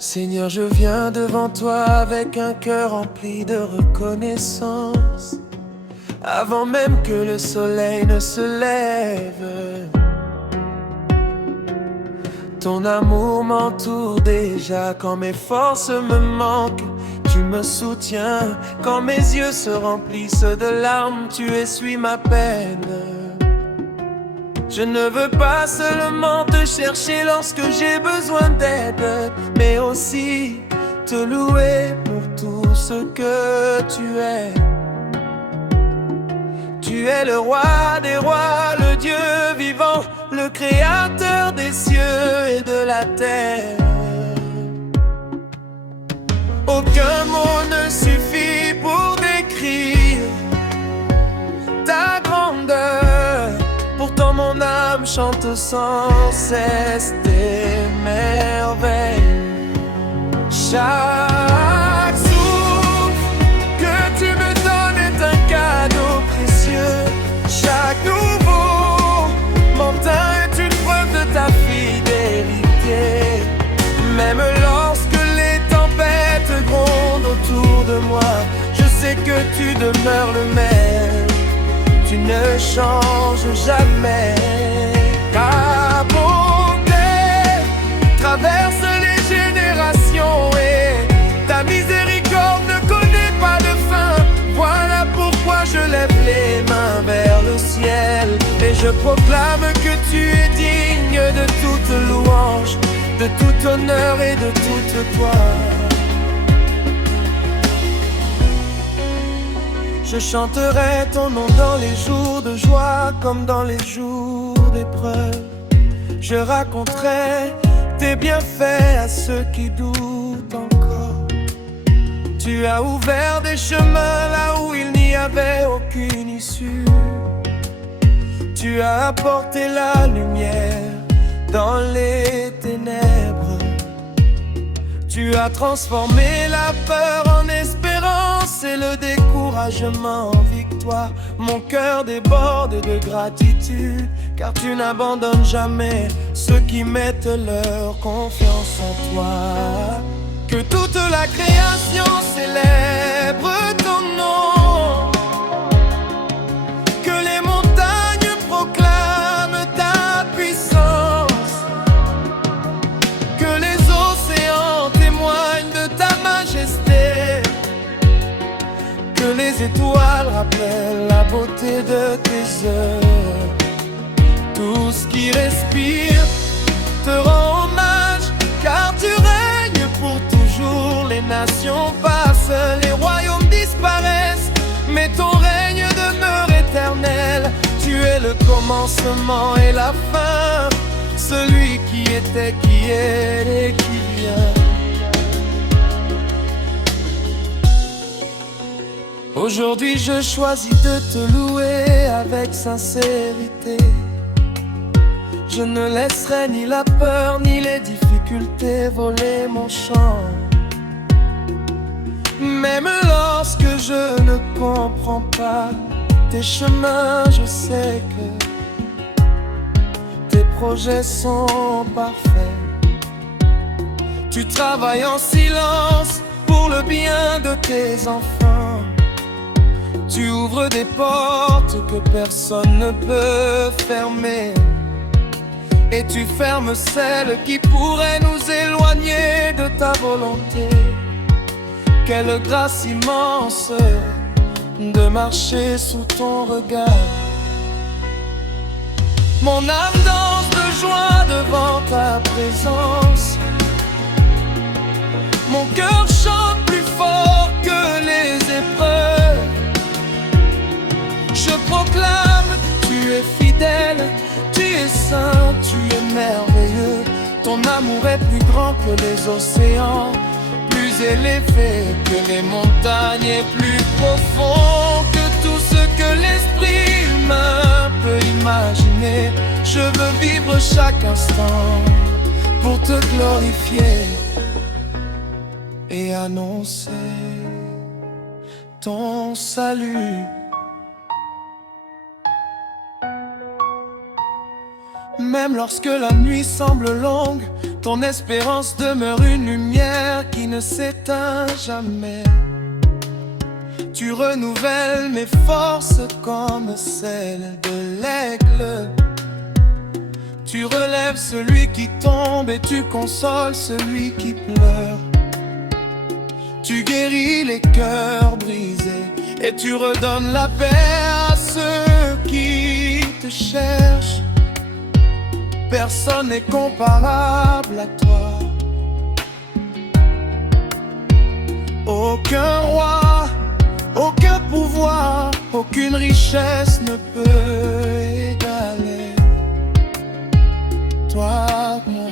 Seigneur, je viens devant toi avec un cœur rempli de reconnaissance. Avant même que le soleil ne se lève, ton amour m'entoure déjà. Quand mes forces me manquent, tu me soutiens. Quand mes yeux se remplissent de larmes, tu essuies ma peine. Je ne veux pas seulement te chercher lorsque j'ai besoin d'aide, mais aussi te louer pour tout ce que tu es. Tu es le roi des rois, le Dieu vivant, le créateur des cieux et de la terre. Aucun mot ne suffit pour décrire ta grandeur. Pourtant mon âme chante sans cesse tes merveilles. Chaque souffle que tu me donnes est un cadeau précieux. Chaque nouveau matin est une preuve de ta fidélité. Même lorsque les tempêtes grondent autour de moi, je sais que tu demeures le même. Tu ne changes jamais. Ta bonté traverse les générations et ta miséricorde ne connaît pas de fin. Voilà pourquoi je lève les mains vers le ciel et je proclame que tu es digne de toute louange, de tout honneur et de toute gloire. Je chanterai ton nom dans les jours de joie comme dans les jours d'épreuve. Je raconterai tes bienfaits à ceux qui doutent encore. Tu as ouvert des chemins là où il n'y avait aucune issue. Tu as apporté la lumière dans les ténèbres. Tu as transformé la peur en espérance et le découragement en victoire. Mon cœur déborde de gratitude, car tu n'abandonnes jamais ceux qui mettent leur confiance en toi. Que toute la création célèbre ton nom, que les montagnes proclament ta puissance, que les océans témoignent de ta majesté, que les étoiles rappellent la beauté de tes œuvres. Tout ce qui respire te rend hommage, car tu règnes pour toujours. Les nations passent, les royaumes disparaissent, mais ton règne demeure éternel. Tu es le commencement et la fin, celui qui était, qui est et qui vient. Aujourd'hui je choisis de te louer avec sincérité. Je ne laisserai ni la peur ni les difficultés voler mon chant. Même lorsque je ne comprends pas tes chemins, je sais que tes projets sont parfaits. Tu travailles en silence pour le bien de tes enfants. Tu ouvres des portes que personne ne peut fermer, et tu fermes celles qui pourraient nous éloigner de ta volonté. Quelle grâce immense de marcher sous ton regard. Mon âme danse de joie devant ta présence. Mon cœur chante plus fort que les épreuves. Je proclame, tu es fidèle, tu es saint, tu es merveilleux. Ton amour est plus grand que les océans, plus élevé que les montagnes et plus profond que tout ce que l'esprit humain peut imaginer. Je veux vivre chaque instant pour te glorifier et annoncer ton salut. Même lorsque la nuit semble longue, Ton espérance demeure une lumière qui ne s'éteint jamais. Tu renouvelles mes forces comme celles de l'aigle. Tu relèves celui qui tombe et tu consoles celui qui pleure. Tu guéris les cœurs brisés et tu redonnes la paix à ceux qui te cherchent. Personne n'est comparable à toi. Aucun roi, aucun pouvoir, aucune richesse ne peut égaler toi, mon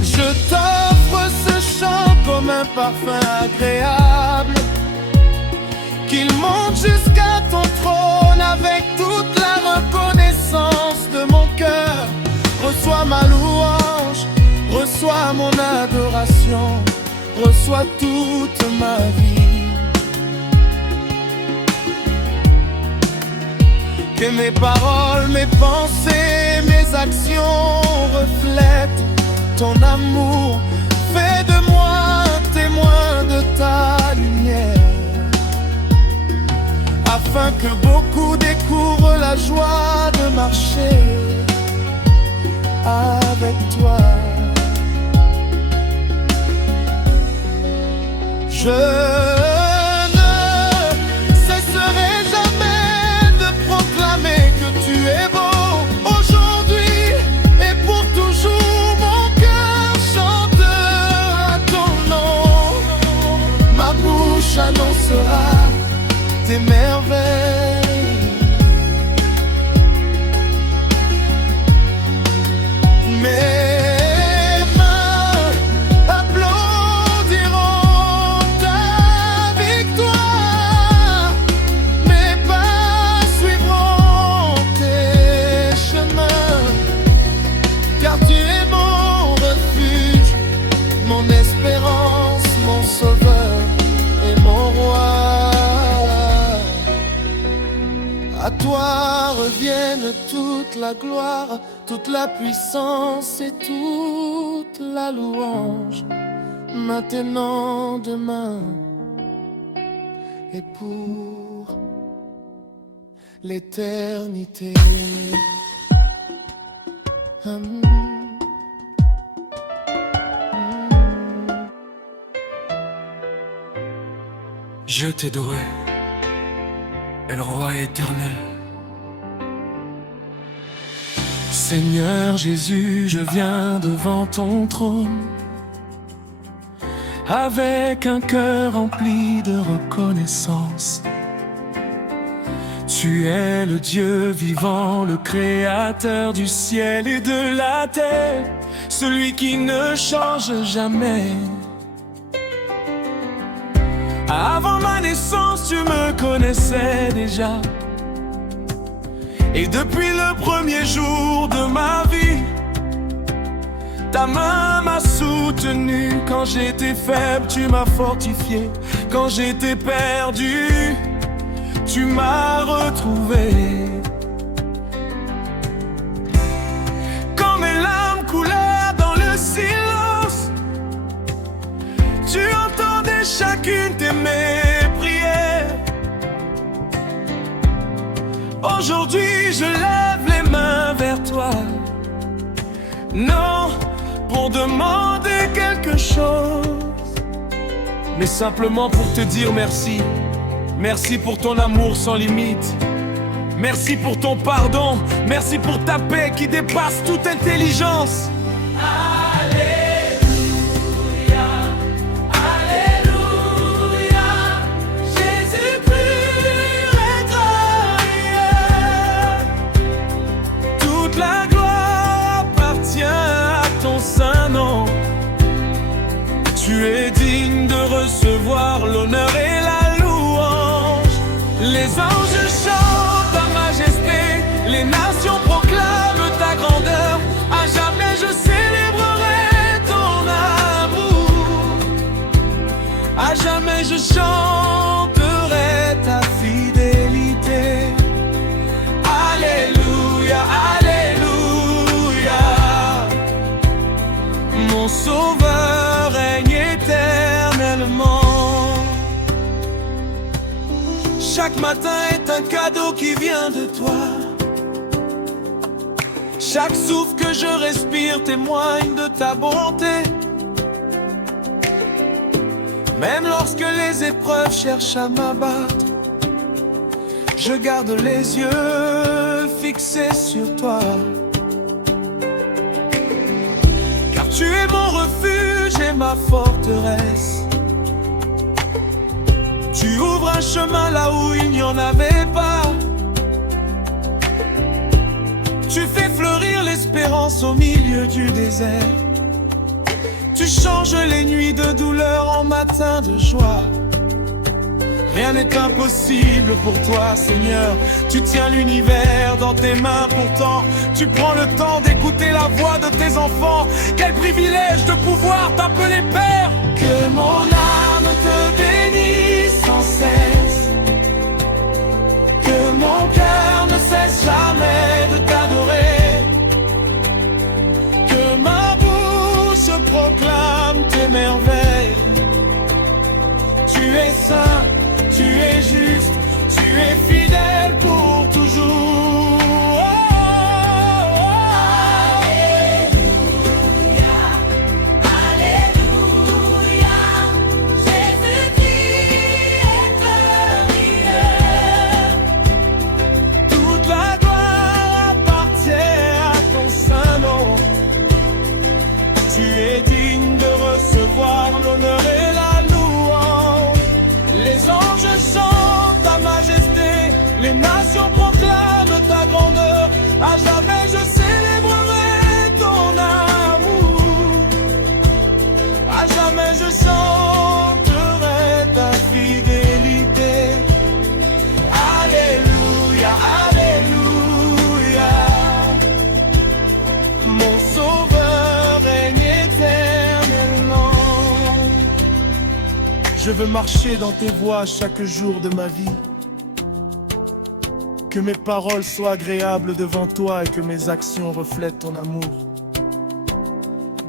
Je t'offre ce chant comme un parfum agréable, qu'il monte jusqu'à ton trône avec toute la reconnaissance de mon cœur. Reçois ma louange, reçois mon adoration, reçois toute ma vie. Que mes paroles, mes pensées, mes actions reflètent ton amour. Fais de moi un témoin de ta lumière, afin que beaucoup découvrent la joie de marcher avec toi. Je ne cesserai jamais de proclamer que tu es beau. Aujourd'hui et pour toujours, mon cœur chantera ton nom. Ma bouche annoncera tes merveilles. Mes mains applaudiront ta victoire. Mes pas suivront tes chemins. Car tu es mon refuge, mon espérance, mon sauveur et mon roi. À toi reviennent toute la gloire, toute la puissance et toute la louange, maintenant, demain et pour l'éternité. Je t'ai doué, et le roi éternel. Seigneur Jésus, je viens devant ton trône avec un cœur rempli de reconnaissance. Tu es le Dieu vivant, le créateur du ciel et de la terre, celui qui ne change jamais. Avant ma naissance, tu me connaissais déjà. Et depuis le premier jour de ma vie, ta main m'a soutenu. Quand j'étais faible, tu m'as fortifié. Quand j'étais perdu, tu m'as retrouvé. Quand mes larmes coulaient dans le silence, tu entendais chacune de mes prières. Aujourd'hui, je lève les mains vers toi, non pour demander quelque chose, mais simplement pour te dire merci. Merci pour ton amour sans limite. Merci pour ton pardon. Merci pour ta paix qui dépasse toute intelligence. Tu es digne de recevoir l'honneur et la louange. Les anges chantent ta majesté, les nations proclament ta grandeur. À jamais je célébrerai ton amour. À jamais je chanterai ta fidélité. Alléluia, alléluia. Chaque matin est un cadeau qui vient de toi. Chaque souffle que je respire témoigne de ta bonté. Même lorsque les épreuves cherchent à m'abattre, je garde les yeux fixés sur toi. Car tu es mon refuge et ma forteresse. Tu ouvres un chemin là où il n'y en avait pas. Tu fais fleurir l'espérance au milieu du désert. Tu changes les nuits de douleur en matins de joie. Rien n'est impossible pour toi, Seigneur. Tu tiens l'univers dans tes mains, pourtant tu prends le temps d'écouter la voix de tes enfants. Quel privilège de pouvoir t'appeler Père. Que mon âme te bénisse sans cesse. Que mon cœur ne cesse jamais de t'adorer. Que ma bouche proclame tes merveilles. Tu es saint, tu es juste, tu es fidèle pour toujours. Alléluia, Alléluia, Jésus-Christ est glorieux. Toute la gloire appartient à ton saint nom. Tu es digne de recevoir l'honneur et la louange. Les anges chantent ta majesté, les nations proclament ta grandeur. À jamais je célébrerai ton amour. À jamais je chanterai ta fidélité. Alléluia, Alléluia. Mon sauveur règne éternellement. Je veux marcher dans tes voies chaque jour de ma vie. Que mes paroles soient agréables devant toi et que mes actions reflètent ton amour.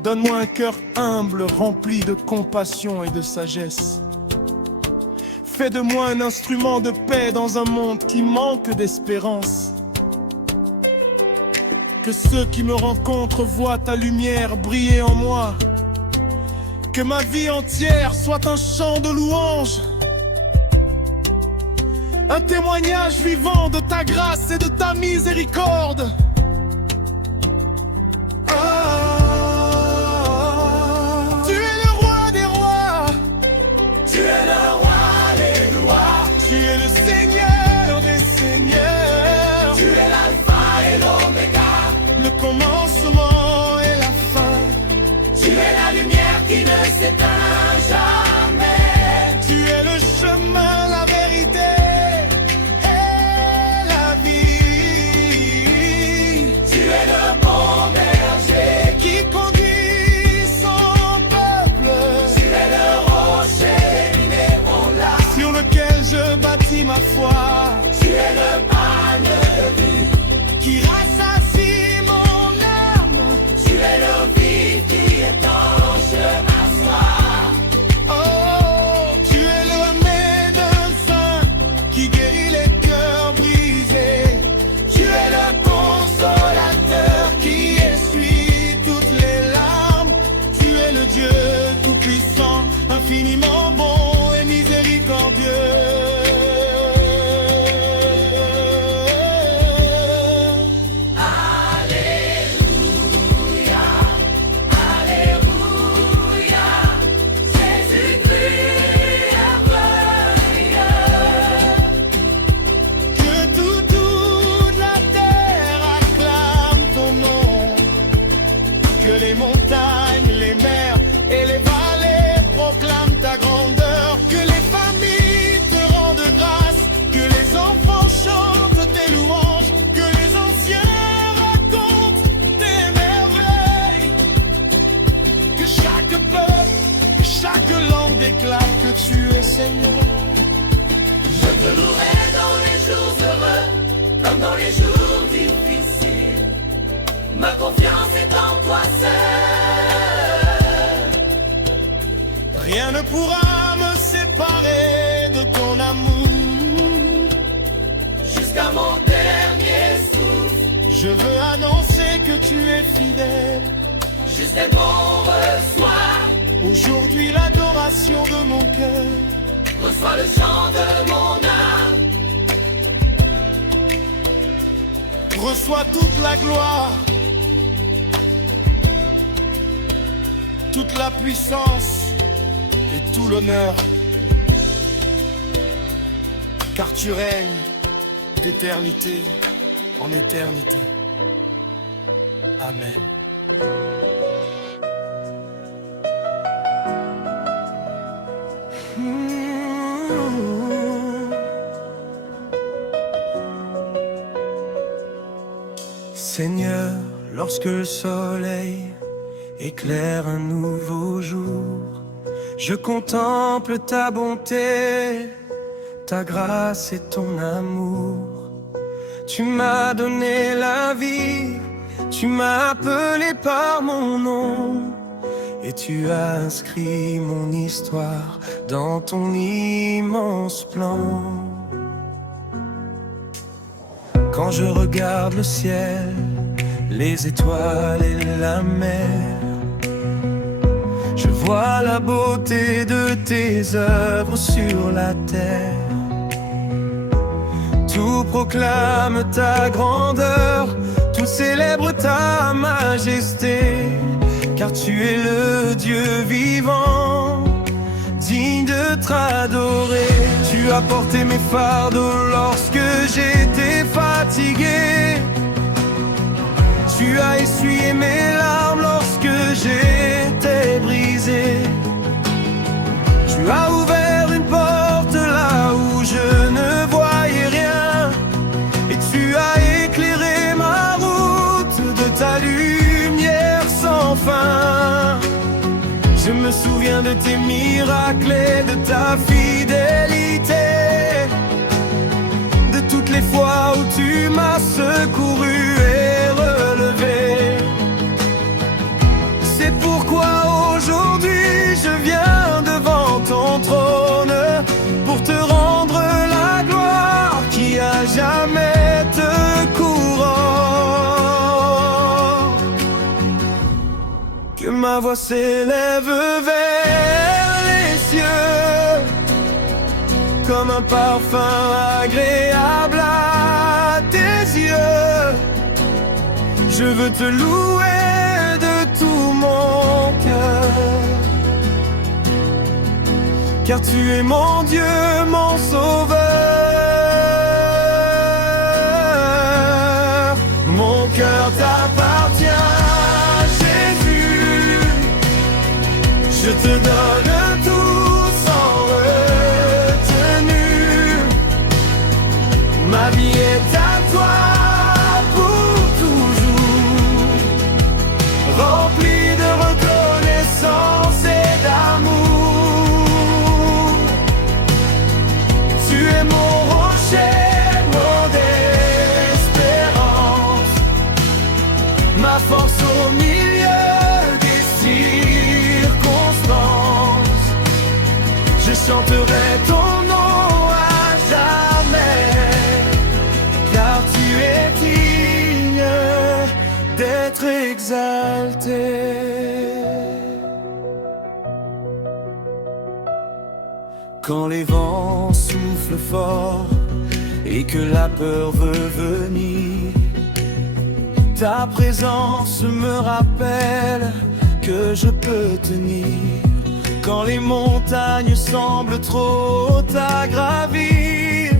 Donne-moi un cœur humble, rempli de compassion et de sagesse. Fais de moi un instrument de paix dans un monde qui manque d'espérance. Que ceux qui me rencontrent voient ta lumière briller en moi. Que ma vie entière soit un chant de louange. Un témoignage vivant de ta grâce et de ta miséricorde. Tu es le roi des rois. Tu es le roi des rois. Tu es le Seigneur des seigneurs. Tu es l'alpha et l'oméga. Le commencement et la fin. Tu es la lumière qui ne s'éteint jamais. Tu es le chemin, la vérité et la vie. Tu es le bon berger. Qui conduit son peuple. Tu es le rocher, numéro-là. Sur lequel je bâtis ma foi. Tu es le pain de vie. Qui rassasie mon âme. Tu es l'eau vive qui étanche ma soif. Oh, tu es le médecin qui guérit les cœurs brisés. Tu es le consolateur Qui essuie toutes les larmes. Tu es le Dieu tout-puissant, infiniment bon et miséricordieux. Alléluia, Alléluia, Jésus-Christ est glorieux. Que toute la terre acclame ton nom. Que les montagnes, les mers et les vallées proclament ta grandeur. Que les familles te rendent grâce. Que les enfants chantent tes louanges. Que les anciens racontent tes merveilles. Que chaque peuple et chaque langue déclare que tu es Seigneur. Je te louerai dans les jours heureux, comme dans les jours difficiles. Ma confiance est en toi seul. Rien ne pourra me séparer de ton amour. jusqu'à mon dernier souffle. Je veux annoncer que tu es fidèle. Juste et bon, reçois. Aujourd'hui l'adoration de mon cœur. Reçois le chant de mon âme. Reçois toute la gloire, toute la puissance et tout l'honneur. Car tu règnes d'éternité en éternité. Amen. Seigneur, lorsque le soleil éclaire un nouveau jour, je contemple ta bonté, ta grâce et ton amour. Tu m'as donné la vie, tu m'as appelé par mon nom, et tu as inscrit mon histoire dans ton immense plan. Quand je regarde le ciel, les étoiles et la mer, je vois la beauté de tes œuvres sur la terre. Tout proclame ta grandeur, tout célèbre ta majesté, car tu es le Dieu vivant, digne de t'adorer. Tu as porté mes fardeaux lorsque j'étais fatigué. Tu as essuyé mes larmes lorsque j'étais brisé. Tu as ouvert une porte là où je ne voyais rien, et tu as éclairé ma route de ta lumière sans fin. Je me souviens de tes miracles et de ta fidélité, de toutes les fois où tu m'as secouru et relevé. C'est pourquoi aujourd'hui je viens devant ton trône pour te rendre la gloire qui à jamais te couronne. Que ma voix s'élève vers les cieux comme un parfum agréable à tes yeux. Je veux te louer de tout mon cœur, car tu es mon Dieu, mon sauveur. Mon cœur t'appartient, Jésus. Je te donne tout sans retenue. Ma vie est à toi pour toujours, remplie de reconnaissance et d'amour. Tu es mon rocher, mon espérance, ma force au milieu des circonstances. Je chanterai ton nom à jamais, car tu es digne d'être exalté. Quand les vents soufflent fort et que la peur veut venir, ta présence me rappelle que je peux tenir. Quand les montagnes semblent trop hautes à gravir,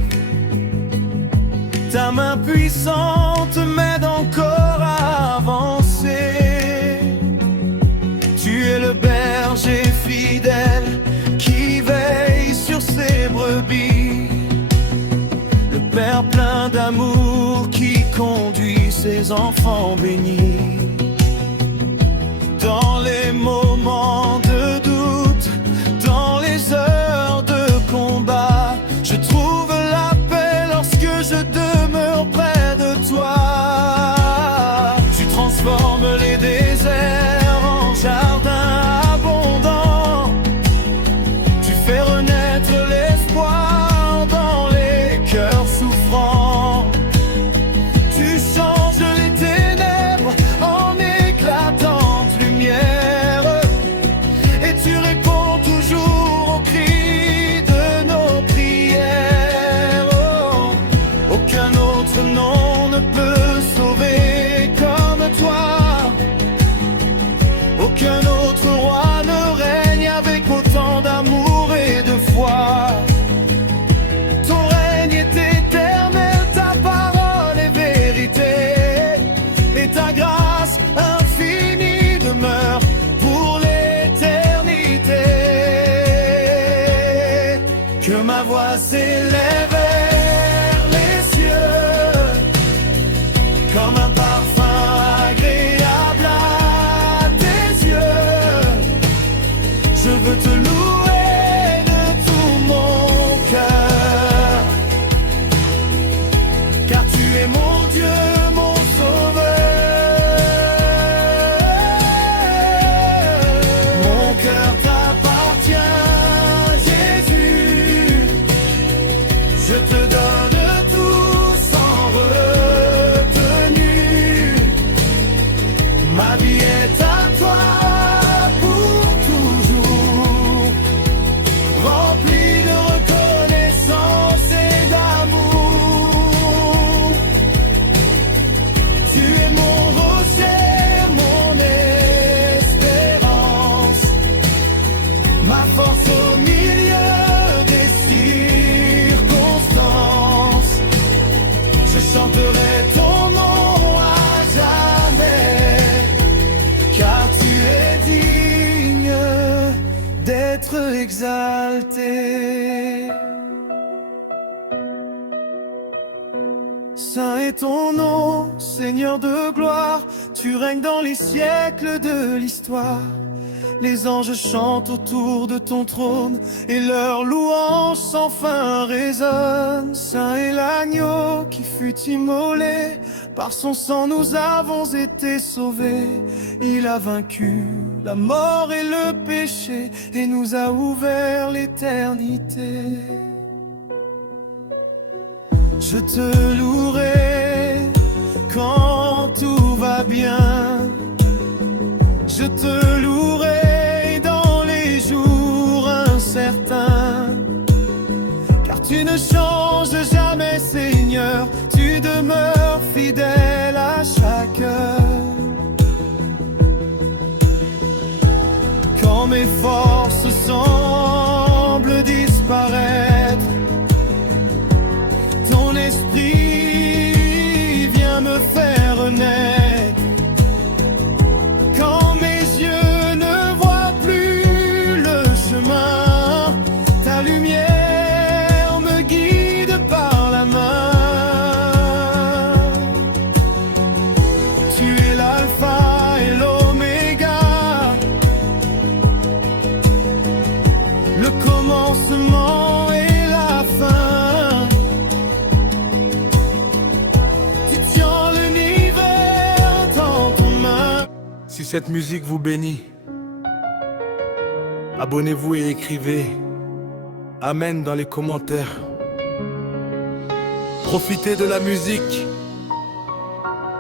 ta main puissante m'aide encore à avancer. Tu es le berger fidèle qui veille sur ses brebis, le Père plein d'amour qui conduit ses enfants bénis. Dans les moments de doute, dans les heures de combat, je trouve la paix lorsque je demeure près de toi. Tu transformes les déserts en jardins abondants. Tu fais renaître l'espoir dans les cœurs souffrants. Que ma voix s'élève vers les cieux, comme un parfum agréable à tes yeux. Je veux te louer de tout mon cœur, car tu es mon Dieu, mon sauveur. Mon cœur t'appartient, Jésus. Je te donne tout sans retenue. Ma vie est à toi pour toujours, remplie de reconnaissance et d'amour. Tu es mon rocher, mon espérance, ma force au milieu des circonstances. Je chanterai ton nom à jamais, car tu es digne d'être exalté. Saint est ton nom, Seigneur de gloire, tu règnes dans les siècles de l'histoire. Les anges chantent autour de ton trône et leur louange sans fin résonne. Saint est l'agneau qui fut immolé, par son sang nous avons été sauvés. Il a vaincu la mort et le péché et nous a ouvert l'éternité. Je te louerai quand tout va bien. Je te louerai dans les jours incertains, car tu ne changes jamais, Seigneur. Tu demeures fidèle à chaque heure. Quand mes forces semblent disparaître, ton esprit vient me faire naître. Quand mes yeux ne voient plus le chemin, ta lumière me guide par la main. Tu es l'alpha et l'oméga, le commencement et la fin. Tu tiens l'univers dans ton main. Si cette musique vous bénit, abonnez-vous et écrivez Amen dans les commentaires. Profitez de la musique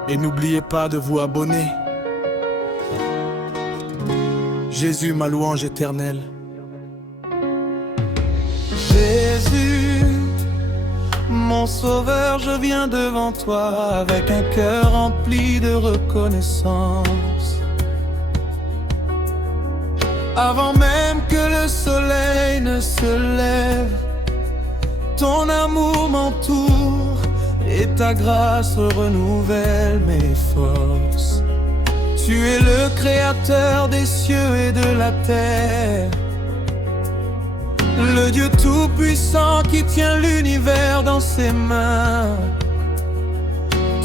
et n'oubliez pas de vous abonner. Jésus, ma louange éternelle. Jésus, mon sauveur, je viens devant toi avec un cœur rempli de reconnaissance. Avant même que le soleil ne se lève, ton amour m'entoure et ta grâce renouvelle mes forces. Tu es le créateur des cieux et de la terre, le Dieu tout-puissant qui tient l'univers dans ses mains.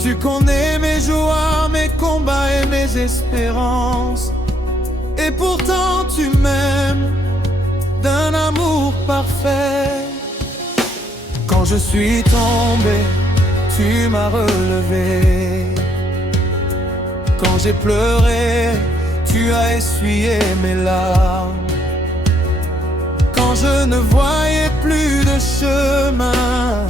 Tu connais mes joies, mes combats et mes espérances, et pourtant tu m'aimes d'un amour parfait. Quand je suis tombé, tu m'as relevé. Quand j'ai pleuré, tu as essuyé mes larmes. Quand je ne voyais plus de chemin,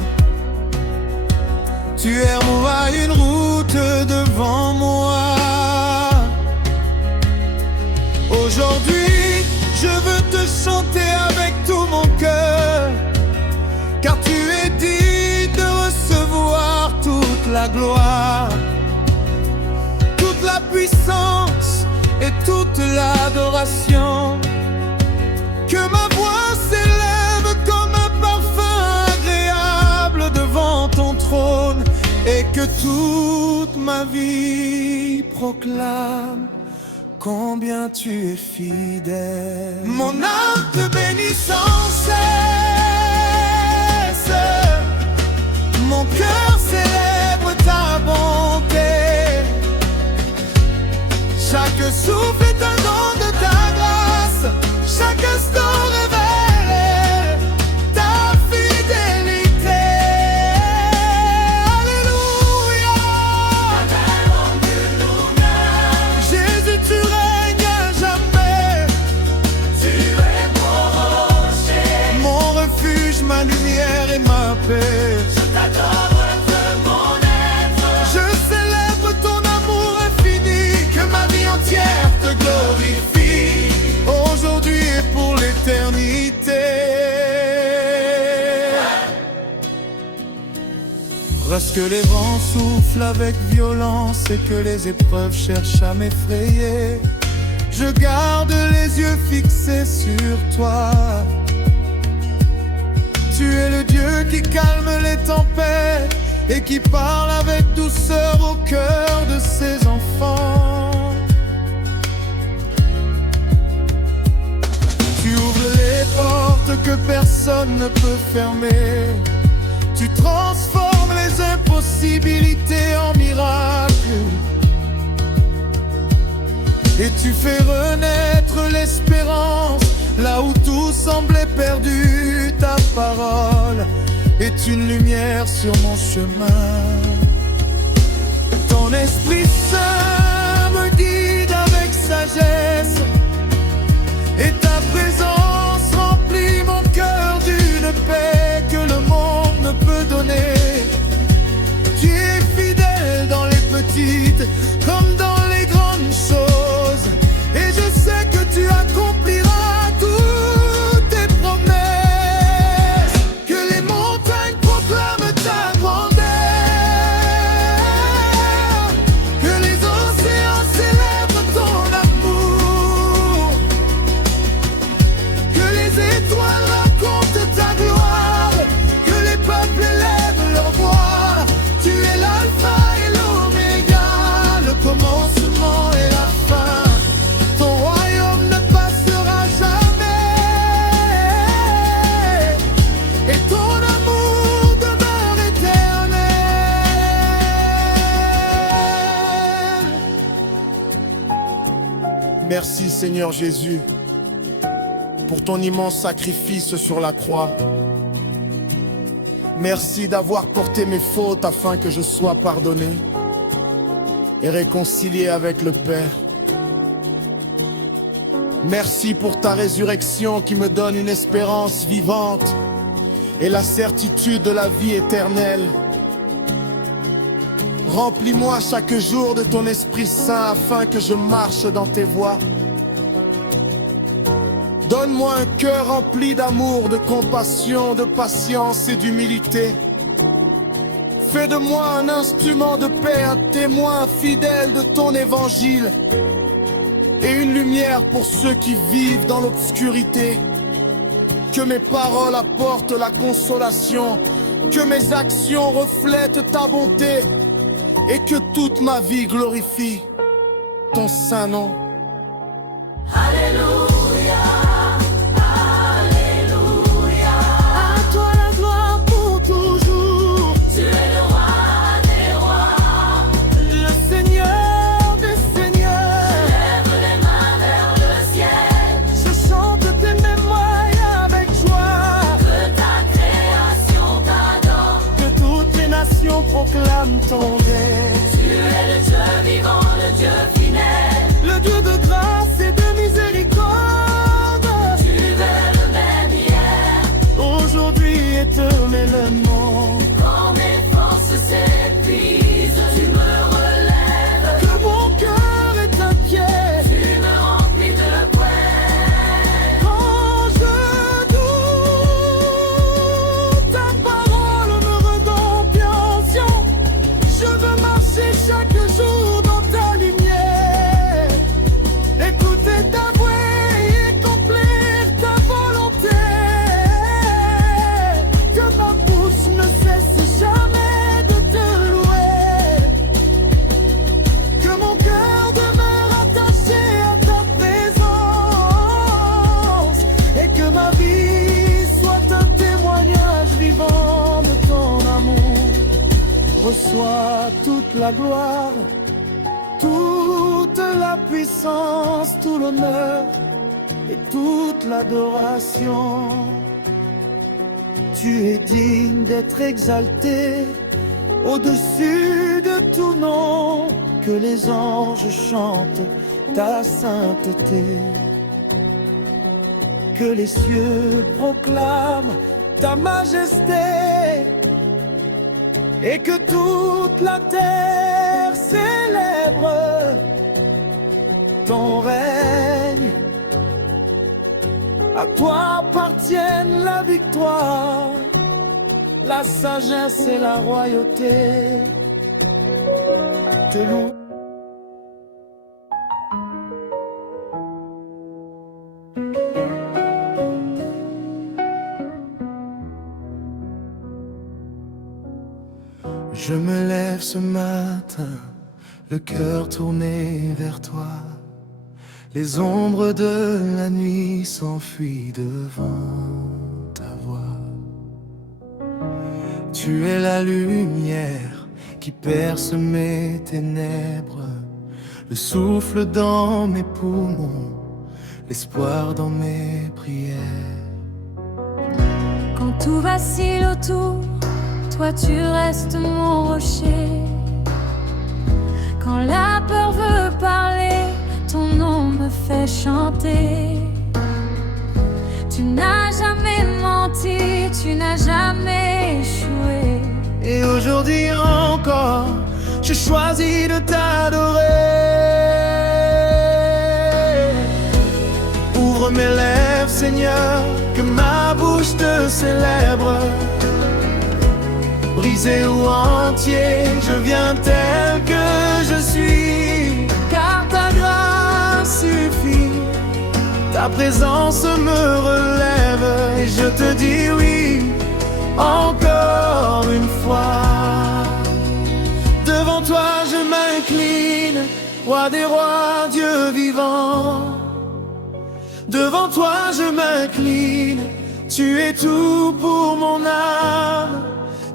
tu es remoulé une route devant moi. Aujourd'hui, je veux te chanter avec tout mon cœur, car tu es digne de recevoir toute la gloire, toute la puissance et toute l'adoration. Que ma voix s'élève comme un parfum agréable devant ton trône, et que toute ma vie proclame combien tu es fidèle. Mon âme te bénit sans cesse. souffle est un don de ta grâce. Chaque instant révèle ta fidélité. Alléluia. Jésus, tu règnes à jamais. Tu es mon rocher, Mon refuge, ma lumière et ma paix. je t'adore de mon être. Je célèbre ton amour infini, que ma vie entière te glorifie, aujourd'hui et pour l'éternité. Lorsque les vents soufflent avec violence et que les épreuves cherchent à m'effrayer, je garde les yeux fixés sur toi. Tu es le Dieu qui calme les tempêtes et qui parle avec douceur au cœur de ses enfants. Tu ouvres les portes que personne ne peut fermer. Tu transformes les impossibilités en miracles. Et tu fais renaître l'espérance là où tout semblait perdu. Ta parole est une lumière sur mon chemin. Ton Esprit Saint me guide avec sagesse, et ta présence remplit mon cœur d'une paix que le monde ne peut donner. Tu es fidèle dans les petites comme dans les grandes choses, et je sais que tu accompliras toutes tes promesses. Que les montagnes proclament ta grandeur, que les océans célèbrent ton amour, que les étoiles racontent ta gloire, que les peuples élèvent leur voix. Tu es l'alpha et l'oméga, le commencement et la fin. Ton royaume ne passera jamais, et ton amour demeure éternel. Merci Seigneur Jésus pour ton immense sacrifice sur la croix. Merci d'avoir porté mes fautes afin que je sois pardonné et réconcilié avec le Père. Merci pour ta résurrection qui me donne une espérance vivante et la certitude de la vie éternelle. Remplis-moi chaque jour de ton Esprit Saint afin que je marche dans tes voies. Donne-moi un cœur rempli d'amour, de compassion, de patience et d'humilité. Fais de moi un instrument de paix, un témoin fidèle de ton évangile et une lumière pour ceux qui vivent dans l'obscurité. Que mes paroles apportent la consolation, que mes actions reflètent ta bonté et que toute ma vie glorifie ton saint nom. Alléluia, Alléluia. À toi la gloire pour toujours. Tu es le roi des rois. Le Seigneur des seigneurs. Lève les mains vers le ciel. Je chante tes mémoires avec joie. Que ta création t'adore. Que toutes les nations proclament ton vrai. Tu es le Dieu vivant, le Dieu fidèle. Le Dieu de grâce et de miséricorde. Tu es le même hier. Aujourd'hui éternellement. Quand mes forces s'épuisent, tu me relèves. Que mon cœur est inquiet. Tu me remplis de paix. Quand je doute, ta parole me redonne onction. Je veux marcher chaque jour dans ta lumière. Écouter ta voix et accomplir ta volonté. Que ma bouche ne cesse jamais de te louer. Que mon cœur demeure attaché à ta présence. Et que ma vie soit un témoignage vivant de ton amour. Reçois toute la gloire, toute la puissance, tout l'honneur et toute l'adoration. Tu es digne d'être exalté au-dessus de tout nom, que les anges chantent ta sainteté, que les cieux proclament ta majesté, et que toute la terre célèbre ton règne. À toi appartiennent la victoire, la sagesse et la royauté. Te loue. Je me lève ce matin, le cœur tourné vers toi. Les ombres de la nuit s'enfuient devant ta voix. Tu es la lumière qui perce mes ténèbres, le souffle dans mes poumons, l'espoir dans mes prières. Quand tout vacille autour, toi tu restes mon rocher. Quand la peur veut parler, ton nom me fait chanter. Tu n'as jamais menti, tu n'as jamais échoué. Et aujourd'hui encore, je choisis de t'adorer. Ouvre mes lèvres, Seigneur, que ma bouche te célèbre. Brisé ou entier, je viens tel que je suis, car ta grâce suffit. Ta présence me relève et je te dis oui, encore une fois. Devant toi je m'incline, roi des rois, Dieu vivant. Devant toi je m'incline, tu es tout pour mon âme.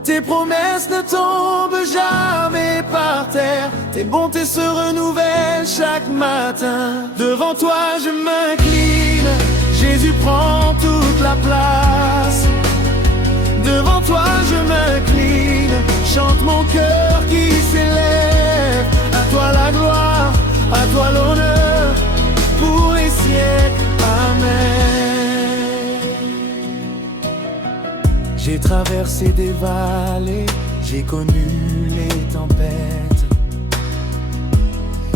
Tes promesses ne tombent jamais par terre, tes bontés se renouvellent chaque matin. Devant toi je m'incline, Jésus prend toute la place. Devant toi je m'incline, chante mon cœur qui s'élève. À toi la gloire, à toi l'honneur, pour les siècles, amen. J'ai traversé des vallées, j'ai connu les tempêtes.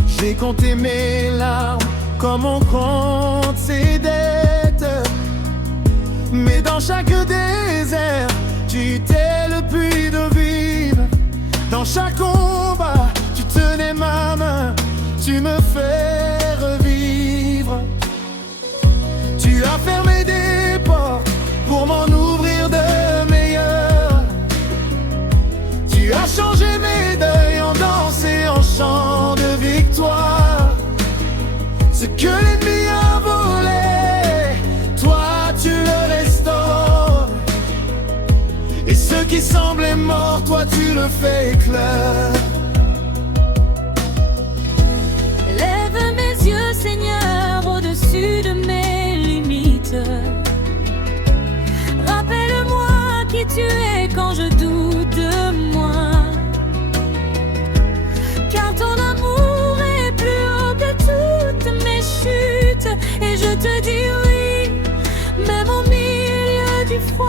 J'ai compté mes larmes comme on compte ses dettes. Mais dans chaque désert, tu t'es le puits d'eau vive. Dans chaque combat, tu tenais ma main, tu me fais revivre. Tu as fermé des portes pour m'en ouvrir de meilleurs. Tu as changé mes deuils en danse et en chant de victoire. Ce que l'ennemi a volé, toi tu le restaures. Et ce qui semblait mort, toi tu le fais éclair. Lève mes yeux, Seigneur, au-dessus de mes limites. Rappelle-moi qui tu es quand je doute de moi. Car ton amour est plus haut que toutes mes chutes. Et je te dis oui, même au milieu du froid.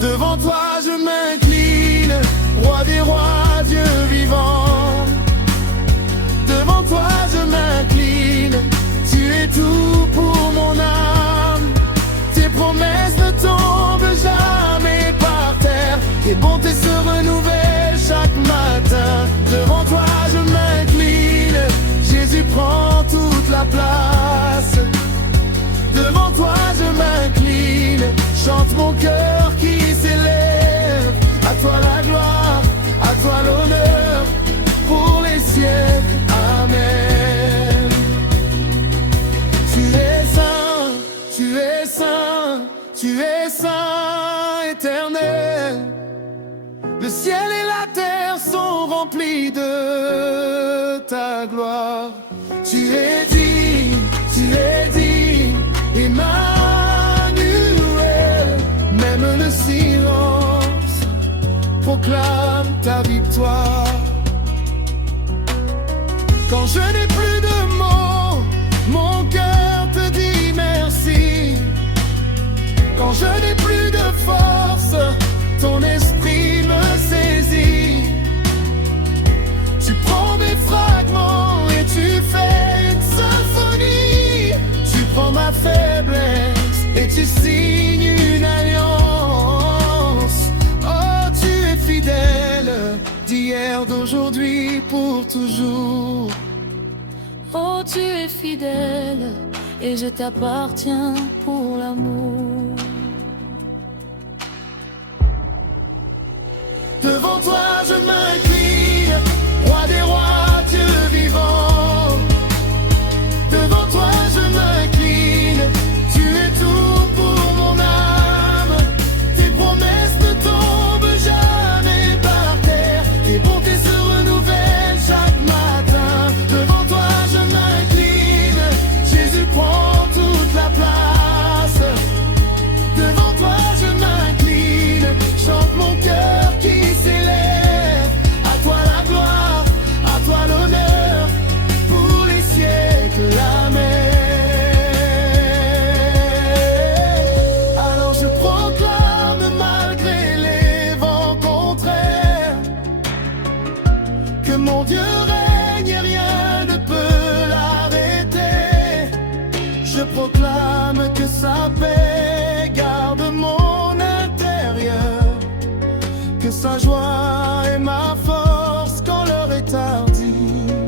Devant toi je m'incline, roi des rois, Dieu vivant. Devant toi je m'incline, tu es tout pour mon âme. Tes promesses ne tombent jamais par terre, tes bontés se renouvellent chaque matin. Devant toi je m'incline, Jésus prend toute la place. Devant toi je m'incline, chante mon cœur qui s'élève. À toi la gloire, à toi l'honneur, pour les siècles, amen. Tu es saint, tu es saint, tu es saint éternel. Le ciel et la terre sont remplis de ta gloire. Tu es digne, Emmanuel. Même le silence proclame ta victoire. Quand je n'ai plus de mots, mon cœur te dit merci. Quand je n'ai plus de force, ton esprit me saisit. Tu prends mes fragments et tu fais une symphonie. Tu prends ma faiblesse et tu signes une alliance. Oh, tu es fidèle, d'hier, d'aujourd'hui, pour toujours. Oh, tu es fidèle et je t'appartiens pour l'amour. Devant toi je m'incline, roi des rois, Dieu vivant. Devant toi je m'incline, tu es tout pour mon âme. Tes promesses ne tombent jamais par terre, tes bontés se renouvellent chaque matin. Devant toi je m'incline, Jésus prend toute la place. Devant toi je m'incline, chante mon cœur qui s'élève. À toi la gloire, à toi l'honneur, pour les siècles, amen. Alors je proclame malgré les vents contraires que mon Dieu règne et rien ne peut l'arrêter. Je proclame que sa paix garde mon intérieur, que sa joie est ma force quand l'heure est tardive.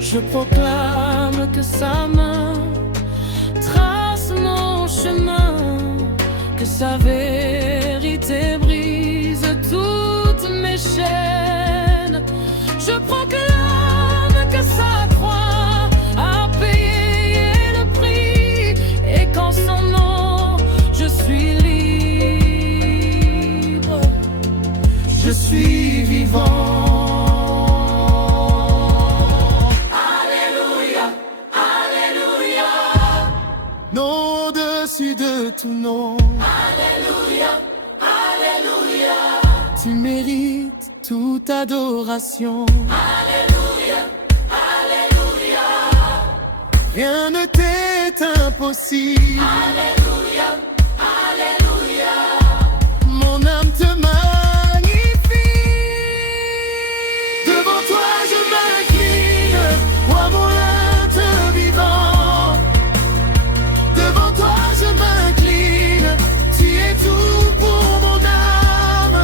Je proclame que sa main trace mon chemin, que sa vérité brise toutes mes chaînes. Je proclame que sa croix a payé le prix et qu'en son nom je suis libre. Je suis vivant. Non au-dessus de tout nom. Alléluia, Alléluia, Tu mérites toute adoration. Alléluia, Alléluia, Rien ne t'est impossible. Alléluia, Alléluia. Mon âme te magnifie. Devant toi je m'incline, roi mon te vivant. Devant toi je m'incline, tu es tout pour mon âme.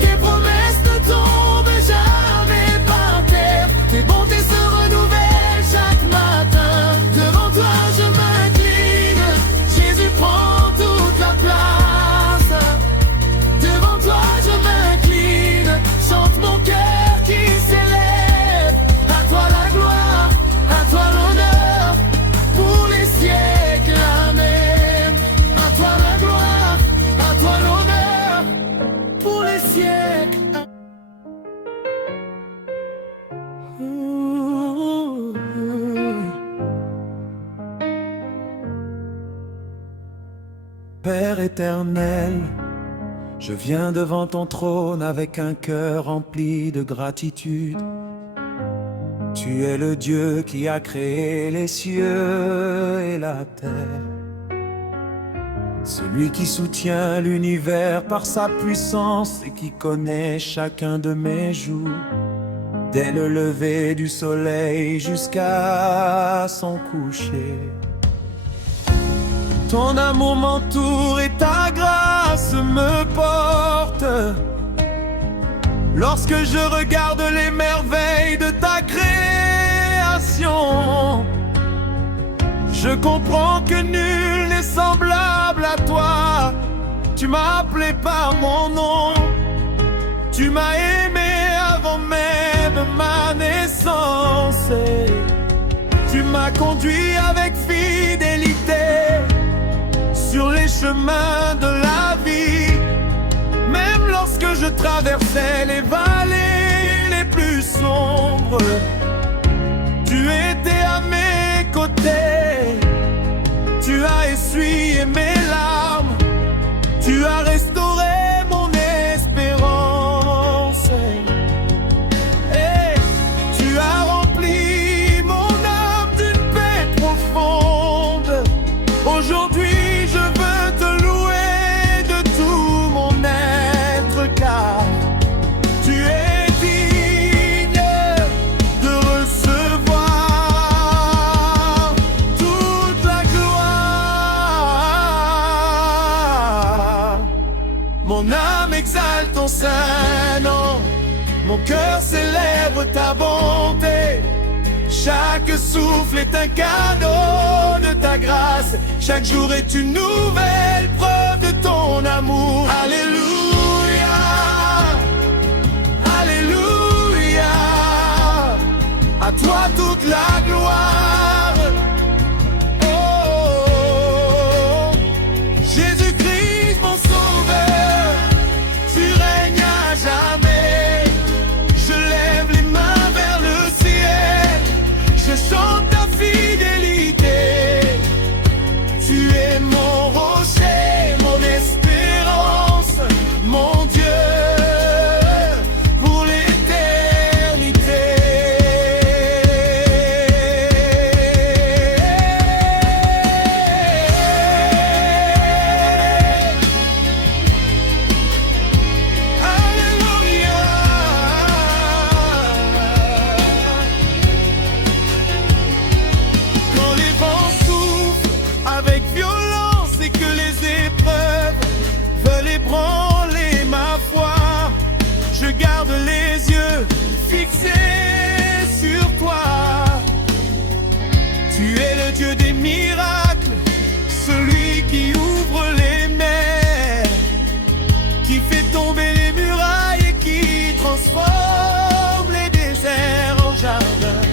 Tes promesses ne tombent jamais par terre, tes bontés se renouvellent chaque matin. Devant toi je m'incline, Jésus prend toute la place. Devant toi je m'incline, chante mon cœur qui s'élève. À toi la gloire, à toi l'honneur, pour les siècles, amen. À toi la gloire, à toi l'honneur, pour les siècles. Père éternel, je viens devant ton trône avec un cœur rempli de gratitude. Tu es le Dieu qui a créé les cieux et la terre, celui qui soutient l'univers par sa puissance et qui connaît chacun de mes jours, dès le lever du soleil jusqu'à son coucher. Ton amour m'entoure et ta grâce me porte. Lorsque je regarde les merveilles de ta création, je comprends que nul n'est semblable à toi. Tu m'as appelé par mon nom, tu m'as aimé avant même ma naissance. Tu m'as conduit avec fidélité sur les chemins de la vie. Même lorsque je traversais les vallées les plus sombres, nombreux. Tu étais à mes côtés, tu as essuyé mes larmes, tu as restauré mon espérance. Et tu as rempli mon âme d'une paix profonde. Aujourd'hui je veux te louer de tout mon être, car tu es digne de recevoir toute la gloire. Mon âme exalte ton saint nom, mon cœur célèbre ta bonté. Chaque souffle est un cadeau de ta grâce, chaque jour est une nouvelle preuve de ton amour. Alléluia, Alléluia, à toi toute la gloire. Oh, Jésus-Christ mon sauveur, tu règnes à jamais. Je lève les mains vers le ciel, je chante ta fidélité. Tu es mon rocher, mon espérance, mon Dieu, pour l'éternité. Quand les vents soufflent avec violence et que les épreuves veulent ébranler ma foi, je garde les yeux fixés sur toi. Tu es le Dieu des miracles, celui qui ouvre les mers, qui fait tomber les murailles et qui transforme les déserts en jardins.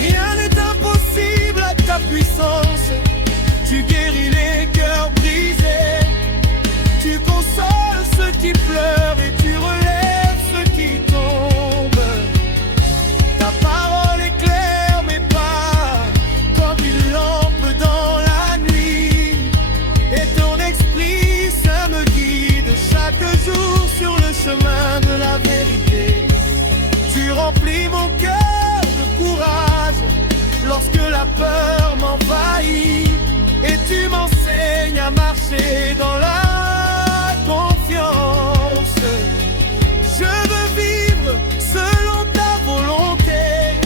Rien n'est impossible à ta puissance. Tu guéris les cœurs brisés, tu consoles ceux qui pleurent et tu relèves ceux qui tombent. Ta parole éclaire mes pas comme une lampe dans la nuit, et ton esprit saint me guide chaque jour sur le chemin de la vérité. Tu remplis mon cœur de courage lorsque la peur m'envahit, et tu m'enseignes à marcher dans la confiance. Je veux vivre selon ta volonté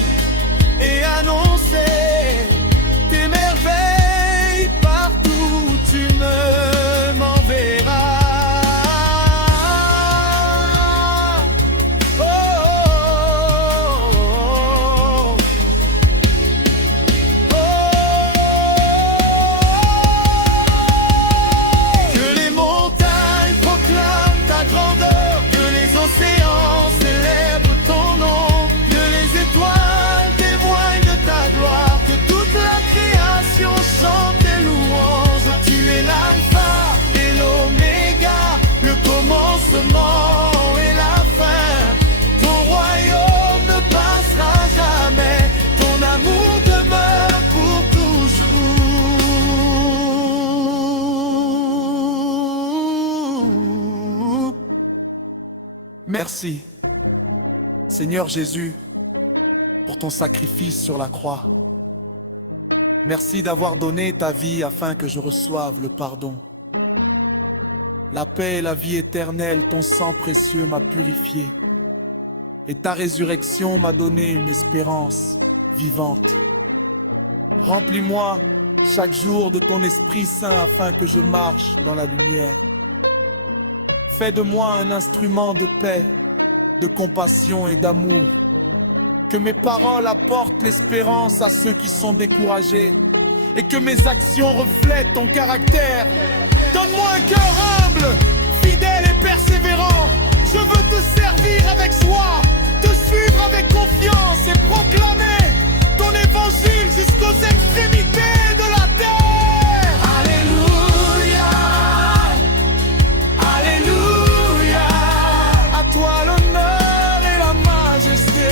et annoncer tes merveilles partout où tu m'enverras. Oh, oh, oh, oh. Que les montagnes proclament ta grandeur, que les océans célèbrent ton nom, que les étoiles témoignent de ta gloire, que toute la création chante tes louanges. Tu es l'alpha et l'oméga, le commencement et la fin. Ton royaume ne passera jamais, ton amour demeure pour toujours. Merci, Seigneur Jésus, pour ton sacrifice sur la croix. Merci d'avoir donné ta vie afin que je reçoive le pardon. La paix et la vie éternelle, ton sang précieux m'a purifié. Et ta résurrection m'a donné une espérance vivante. Remplis-moi chaque jour de ton Esprit Saint afin que je marche dans la lumière. Fais de moi un instrument de paix, de compassion et d'amour. Que mes paroles apportent l'espérance à ceux qui sont découragés, et que mes actions reflètent ton caractère. Donne-moi un cœur humble, fidèle et persévérant. Je veux te servir avec joie, te suivre avec confiance et proclamer ton évangile jusqu'aux extrémités de la terre. Alléluia, Alléluia, à toi l'honneur et la majesté.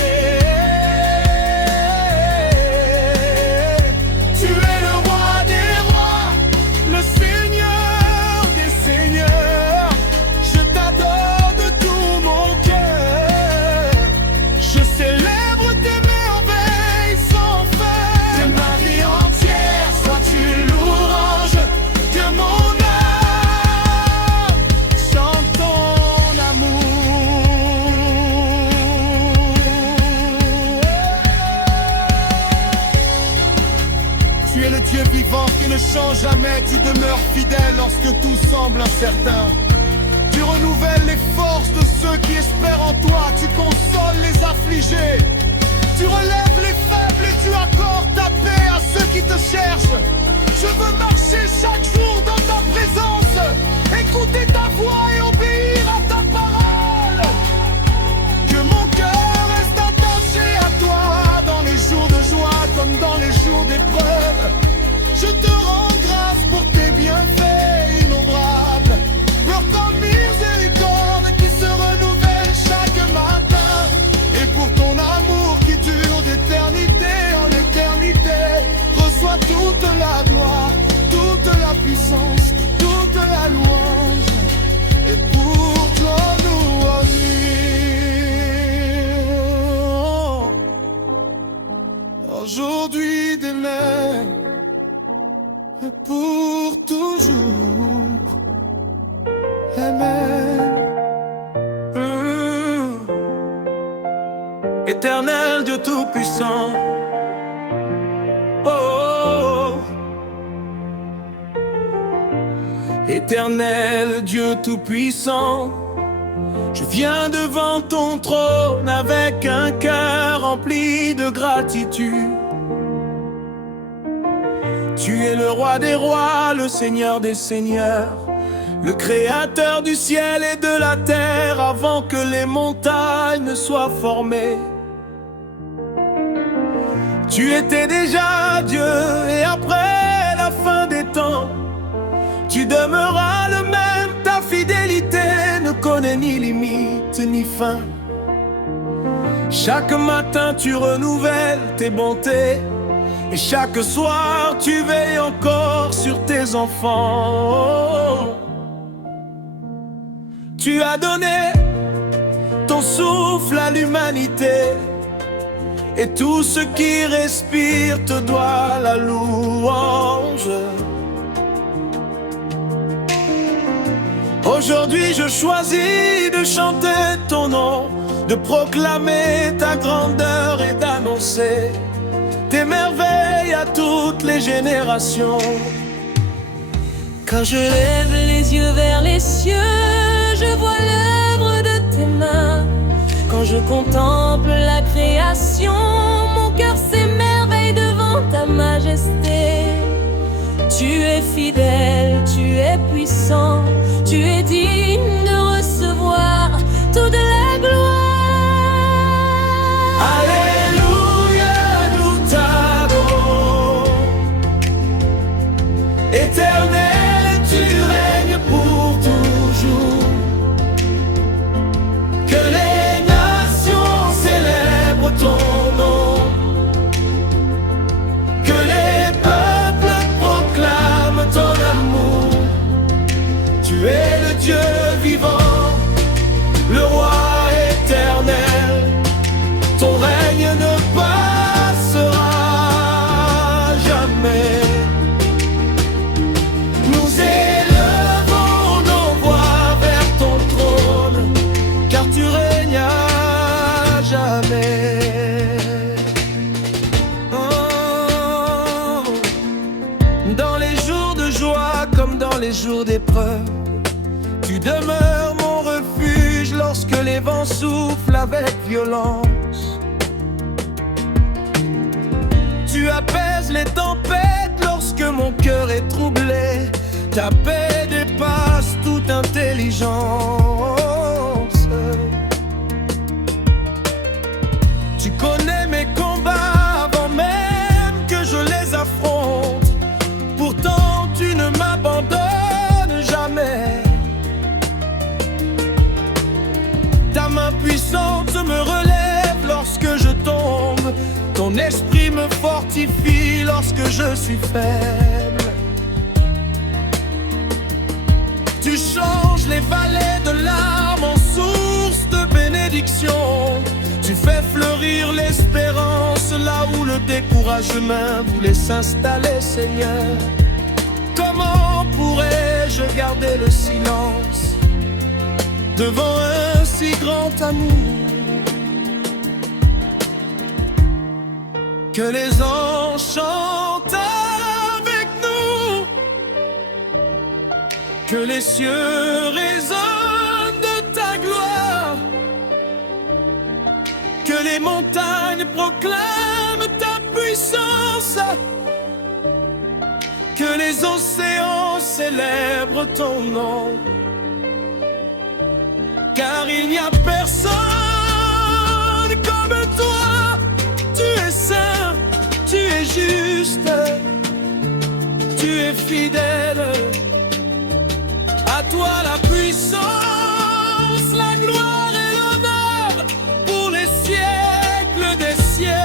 jamais tu demeures fidèle lorsque tout semble incertain. Tu renouvelles les forces de ceux qui espèrent en toi, tu consoles les affligés. Tu relèves les faibles et tu accordes ta paix à ceux qui te cherchent. Je veux marcher chaque jour dans ta présence, écouter ta voix et obéir à ta parole. Que mon cœur reste attaché à toi dans les jours de joie comme dans les jours d'épreuve. Je te rends grâce pour tes bienfaits innombrables, pour ta miséricorde qui se renouvelle chaque matin, et pour ton amour qui dure d'éternité en éternité. Reçois toute la gloire, toute la puissance, toute la louange, et pour toi nous vivons. Aujourd'hui, demain, et pour toujours. Amen. Éternel Dieu Tout-Puissant, oh. Éternel Dieu Tout-Puissant, je viens devant ton trône avec un cœur rempli de gratitude. Tu es le roi des rois, le seigneur des seigneurs, le créateur du ciel et de la terre avant que les montagnes ne soient formées. Tu étais déjà Dieu et après la fin des temps, tu demeuras le même, ta fidélité ne connaît ni limite ni fin. Chaque matin tu renouvelles tes bontés, et chaque soir tu veilles encore sur tes enfants. Tu as donné ton souffle à l'humanité, et tout ce qui respire te doit la louange. Aujourd'hui je choisis de chanter ton nom, de proclamer ta grandeur et d'annoncer tes merveilles à toutes les générations. Quand je lève les yeux vers les cieux, je vois l'œuvre de tes mains. Quand je contemple la création, mon cœur s'émerveille devant ta majesté. Tu es fidèle, tu es puissant, tu es digne de recevoir toute la gloire. Alléluia, nous t'adorons. Éternel, tu règnes pour toujours. Que les nations célèbrent ton nom, que les peuples proclament ton amour. Tu es le Dieu vivant, le roi éternel. Ton règne ne passera jamais. Nous élevons nos voix vers ton trône, car tu règnes à jamais. Oh. Dans les jours de joie comme dans les jours d'épreuve, tu demeures mon refuge lorsque les vents soufflent avec violence. Tu apaises les tempêtes lorsque mon cœur est troublé. Ta paix dépasse toute intelligence. Tu connais mes combats avant même que je les affronte. Pourtant tu ne m'abandonnes jamais. Ta main puissante me relève lorsque je tombe. Ton esprit me fortifie lorsque je suis faible. Tu changes les vallées de larmes en source de bénédiction. Tu fais fleurir l'espérance là où le découragement voulait s'installer, Seigneur. Comment pourrais-je garder le silence devant un si grand amour? Que les anges chantent avec nous, Que les cieux résonnent de ta gloire, que les montagnes proclament ta puissance, que les océans célèbrent ton nom. Car il n'y a personne comme toi. Tu es saint, tu es juste, tu es fidèle. À toi la puissance, la gloire et l'honneur pour les siècles des siècles.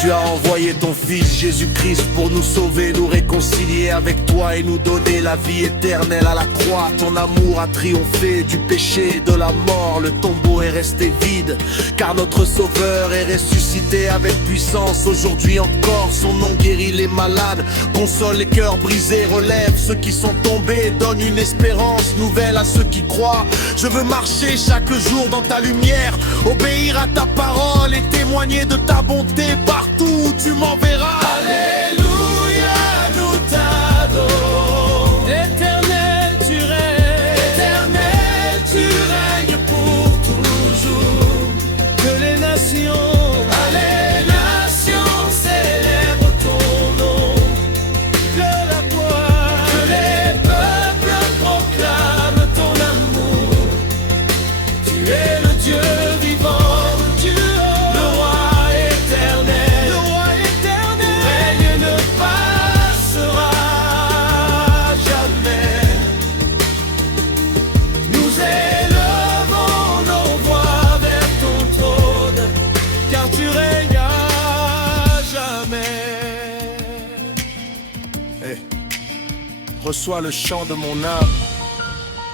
Tu as envoyé ton Fils Jésus-Christ pour nous sauver, nous réconcilier avec toi et nous donner la vie éternelle à la croix. Ton amour a triomphé du péché, de la mort, le tombeau est resté vide, car notre Sauveur est ressuscité avec puissance. Aujourd'hui encore, son nom guérit les malades, console les cœurs brisés, relève ceux qui sont tombés, donne une espérance nouvelle à ceux qui croient. Je veux marcher chaque jour dans ta lumière, obéir à ta parole et témoigner de ta bonté partout où tu m'enverras. Alléluia, nous t'adorons. Éternel, tu règnes. Éternel, tu règnes pour toujours. Que les nations célèbrent ton nom. Que la gloire, que les peuples proclament ton amour. Tu es le Dieu vivant. Reçois le chant de mon âme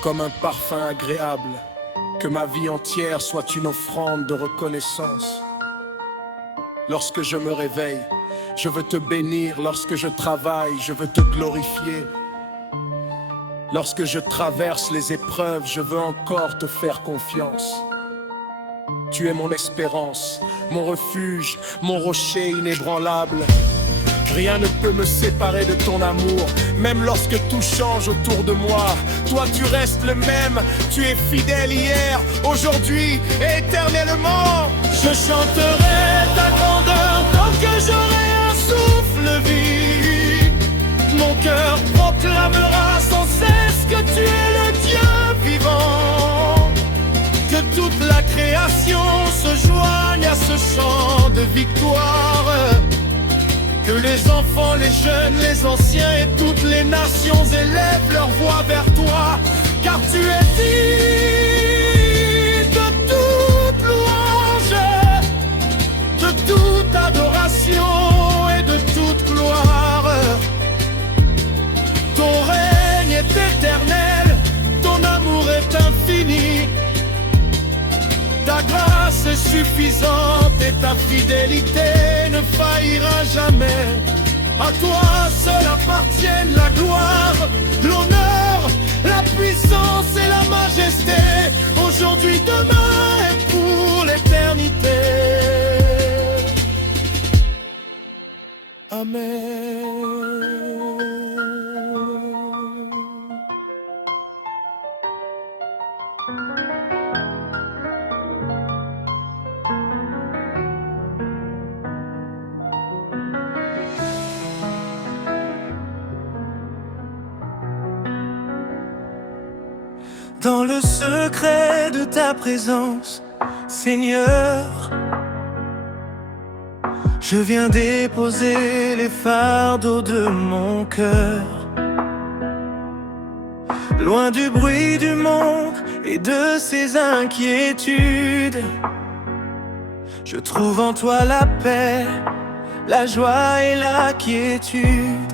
comme un parfum agréable. Que ma vie entière soit une offrande de reconnaissance. Lorsque je me réveille, je veux te bénir. Lorsque je travaille, je veux te glorifier. Lorsque je traverse les épreuves, je veux encore te faire confiance. Tu es mon espérance, mon refuge, mon rocher inébranlable. Rien ne peut me séparer de ton amour, même lorsque tout change autour de moi. Toi tu restes le même, tu es fidèle hier, aujourd'hui et éternellement. Je chanterai ta grandeur tant que j'aurai un souffle vie. Mon cœur proclamera sans cesse que tu es le Dieu vivant. Que toute la création se joigne à ce chant de victoire. Que les enfants, les jeunes, les anciens et toutes les nations élèvent leur voix vers toi. Car tu es digne de toute louange, de toute adoration et de toute gloire. Ton règne est éternel, ton amour est infini. Ta grâce est suffisante et ta fidélité ne faillira jamais. À toi seul appartiennent la gloire, l'honneur, la puissance et la majesté. Aujourd'hui, demain et pour l'éternité. Amen. Dans le secret de ta présence, Seigneur, je viens déposer les fardeaux de mon cœur. Loin du bruit du monde et de ses inquiétudes, je trouve en toi la paix, la joie et la quiétude.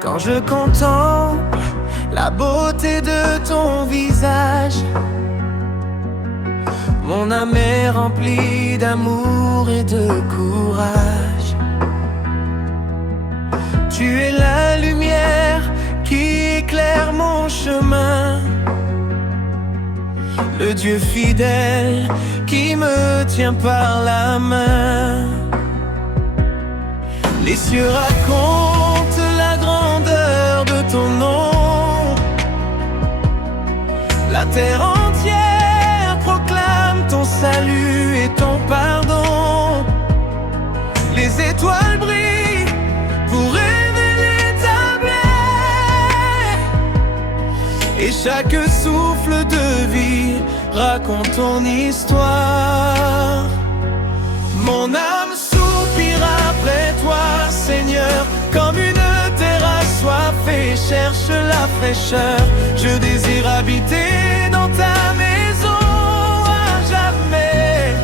Quand je contemple la beauté de ton visage, mon âme est remplie d'amour et de courage. Tu es la lumière qui éclaire mon chemin, le Dieu fidèle qui me tient par la main. Les cieux racontent la grandeur de ton nom. La terre entière proclame ton salut et ton pardon. Les étoiles brillent pour révéler ta plaie. Et chaque souffle de vie raconte ton histoire. Mon âme soupire après toi, Seigneur, comme une terre assoiffée cherche la fraîcheur. Je désire habiter dans ta maison à jamais,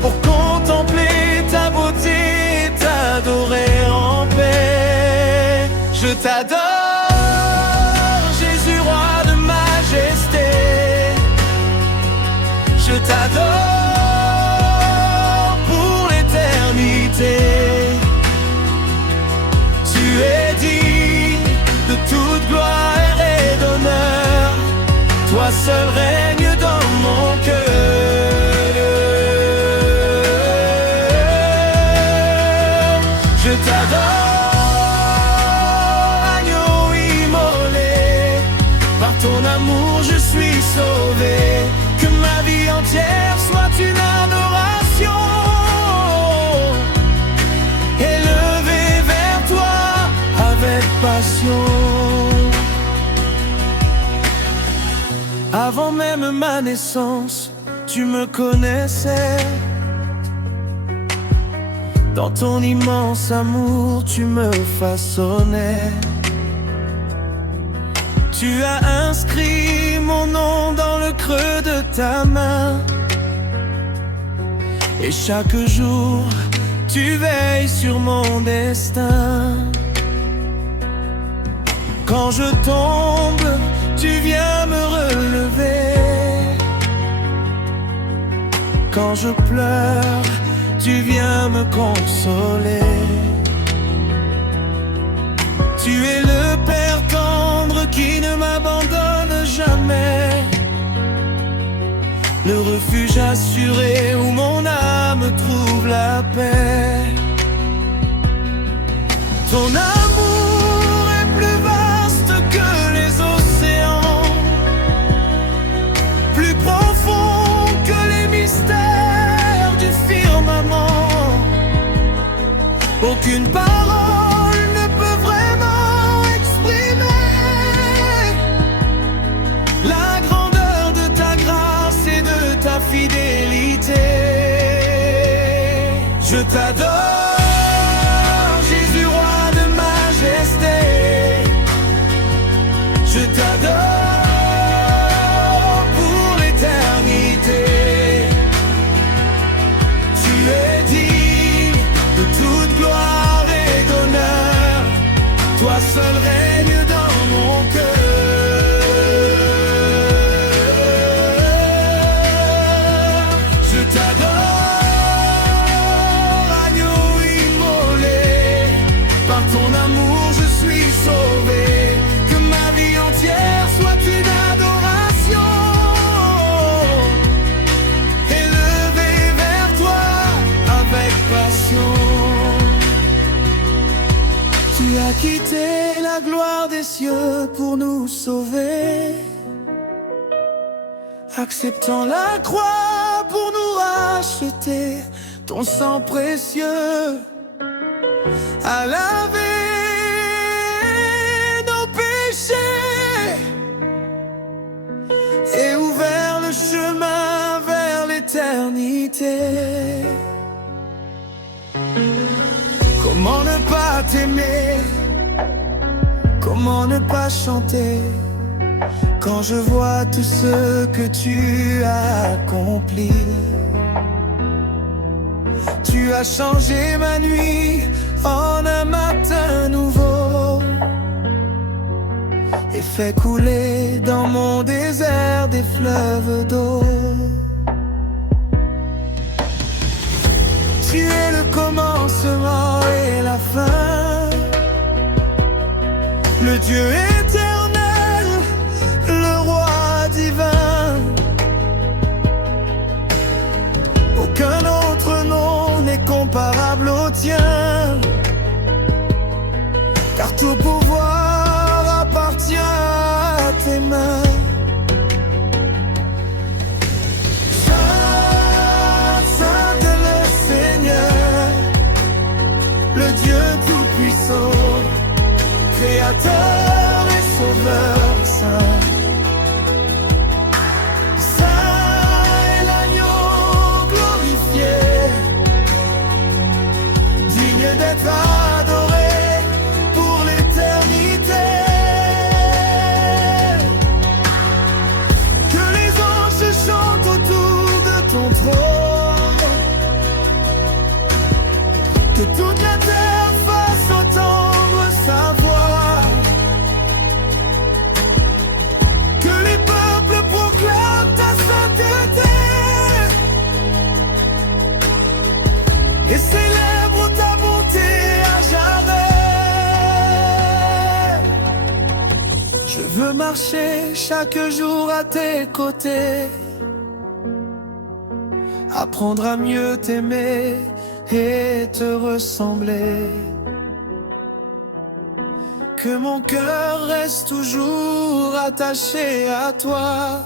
pour contempler ta beauté et t'adorer en paix. Je t'adore, Jésus, roi de majesté. Je t'adore pour l'éternité. Tu es digne de toute gloire et d'honneur. Toi seul règne dans mon cœur. Je t'adore, agneau immolé. Par ton amour je suis sauvé. Que ma vie entière soit une adoration, élevée vers toi avec passion. Avant même ma naissance, tu me connaissais. Dans ton immense amour, tu me façonnais. Tu as inscrit mon nom dans le creux de ta main. Et chaque jour, tu veilles sur mon destin. Quand je tombe, tu viens me relever. Quand je pleure, tu viens me consoler. Tu es le Père tendre qui ne m'abandonne jamais. Le refuge assuré où mon âme trouve la paix. Ton amour est plus vaste que les océans, plus profond que les mystères du firmament. Aucune parole ne peut vraiment exprimer la grandeur de ta grâce et de ta fidélité. Je t'adore, Jésus, roi de majesté. Je t'adore pour l'éternité. Tu es digne de toute gloire et d'honneur. Toi seul règne dans mon cœur. Je t'adore, agneau immolé. Par ton amour je suis sauvé. Que ma vie entière soit une adoration, élevée vers toi avec passion. Tu as quitté la gloire des cieux pour nous sauver, acceptant la croix pour nous racheter. Ton sang précieux a lavé nos péchés et ouvert le chemin vers l'éternité. Comment ne pas t'aimer? Comment ne pas chanter quand je vois tout ce que tu as accompli? Tu as changé ma nuit en un matin nouveau et fait couler dans mon désert des fleuves d'eau. Tu es le commencement et la fin, le Dieu éternel, le roi divin. Aucun autre nom n'est comparable au tien. car tout pouvoir appartient à tes mains. Saint, Saint est le Seigneur, le Dieu tout-puissant, Créateur et Sauveur saint. D'être adoré pour l'éternité. Que les anges chantent autour de ton trône, que toute la terre fasse entendre sa voix, que les peuples proclament ta sainteté et célèbrent ta bonté à jamais. Je veux marcher chaque jour à tes côtés, apprendre à mieux t'aimer et te ressembler. Que mon cœur reste toujours attaché à toi,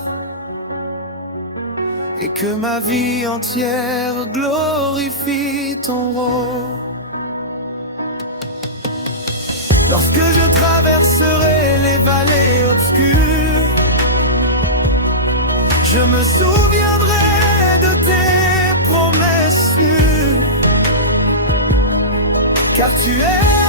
et que ma vie entière glorifie ton rôle. Lorsque je traverserai les vallées obscures, je me souviendrai de tes promesses sûres, car tu es